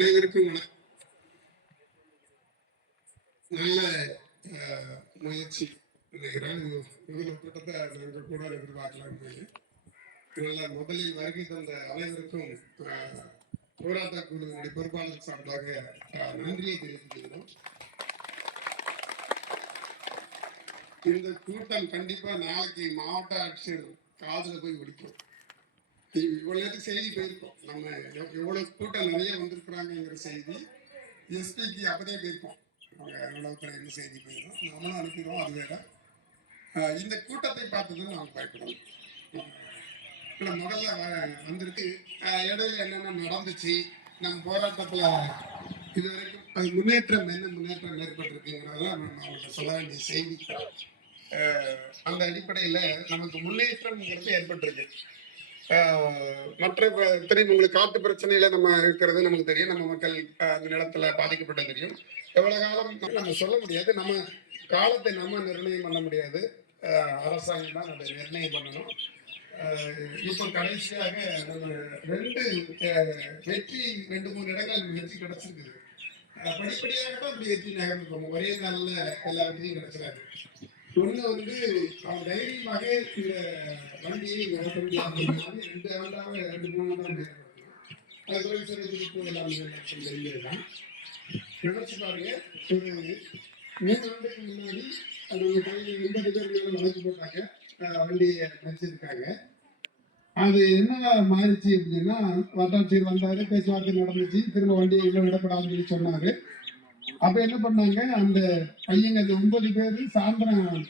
அனைவருக்கும் நல்ல முயற்சி நினைக்கிறேன். இவ்வளவு கூட்டத்தை நாங்கள் கூட எதிர்பார்க்கலாம். நல்ல முதலில் வருகை தந்த அனைவருக்கும் போராட்ட குழுவினுடைய பொறுப்பாளர் சார்பாக நன்றியை தெரிவித்துக்கிறோம். இந்த கூட்டம் கண்டிப்பா நாளைக்கு மாவட்ட ஆட்சியர் காதுல போய் ஒடிக்கும். இவ்வளவு நேரத்துக்கு செய்தி போயிருக்கோம். நம்ம எவ்வளவு கூட்டம் நிறைய வந்திருக்கிறாங்கிற செய்தி எஸ்பிக்கு அப்பதே போயிருக்கோம். அவங்க உளவுத்துறை என்ன செய்தி போயிடும், நம்மளும் அனுப்பிடுவோம். அது வேற. இந்த கூட்டத்தை பார்த்துதான் நாம் பயப்படணும். முதல்ல வந்திருக்கு இடையில என்னென்ன நடந்துச்சு, நம்ம போராட்டத்துல இது வரைக்கும் அது முன்னேற்றம் என்ன முன்னேற்றம் ஏற்பட்டிருக்குங்கிறதெல்லாம் நம்ம அவங்களுக்கு சொல்ல வேண்டிய செய்தி. அந்த அடிப்படையில நமக்கு முன்னேற்றம்ங்கிறது ஏற்பட்டிருக்கு. மற்ற தெரியும் உங்களுக்கு, காட்டு பிரச்சனையில நம்ம இருக்கிறது நமக்கு தெரியும். நம்ம மக்கள் அந்த நிலத்துல பாதிக்கப்பட்ட தெரியும். எவ்வளவு காலம் நம்ம சொல்ல முடியாது. நம்ம காலத்தை நம்ம நிர்ணயம் பண்ண முடியாது. அரசாங்கம் தான் அதை நிர்ணயம் பண்ணணும். இப்போ கடைசியாக நம்ம வெற்றி 2-3 இடங்கள் வெற்றி கிடைச்சிருக்குது. படிப்படியாக தான் அப்படி வெற்றி நகர்ந்துருக்கோம். ஒரே நாள்ல எல்லா வெற்றியும் கிடைச்சிடாது. ஒண்ணு அவன் தைரியமாக இந்த வண்டியை நடத்த முடியாது. 2 ஆண்டாக 2-3 ஆண்டாக அது தொழிற்சரை திருப்பு எல்லாம் தெரிஞ்சதுதான். நினைச்சு பாருங்க, ஒரு 3 ஆண்டுக்கு முன்னாடி அவங்க கையில் 80 பேர் வளைச்சு போட்டாங்க, வண்டியை நினைச்சிருக்காங்க. அது என்ன மாறிச்சு அப்படின்னா, வட்டாட்சியர் வந்தாரு, பேச்சுவார்த்தை நடந்துச்சு, திரும்ப வண்டியை இவ்வளவு விடப்படாதுன்னு சொன்னாரு. அப்ப என்ன பண்ணாங்க, அந்த பையங்க அந்த 9 பேர் சாயந்தரம்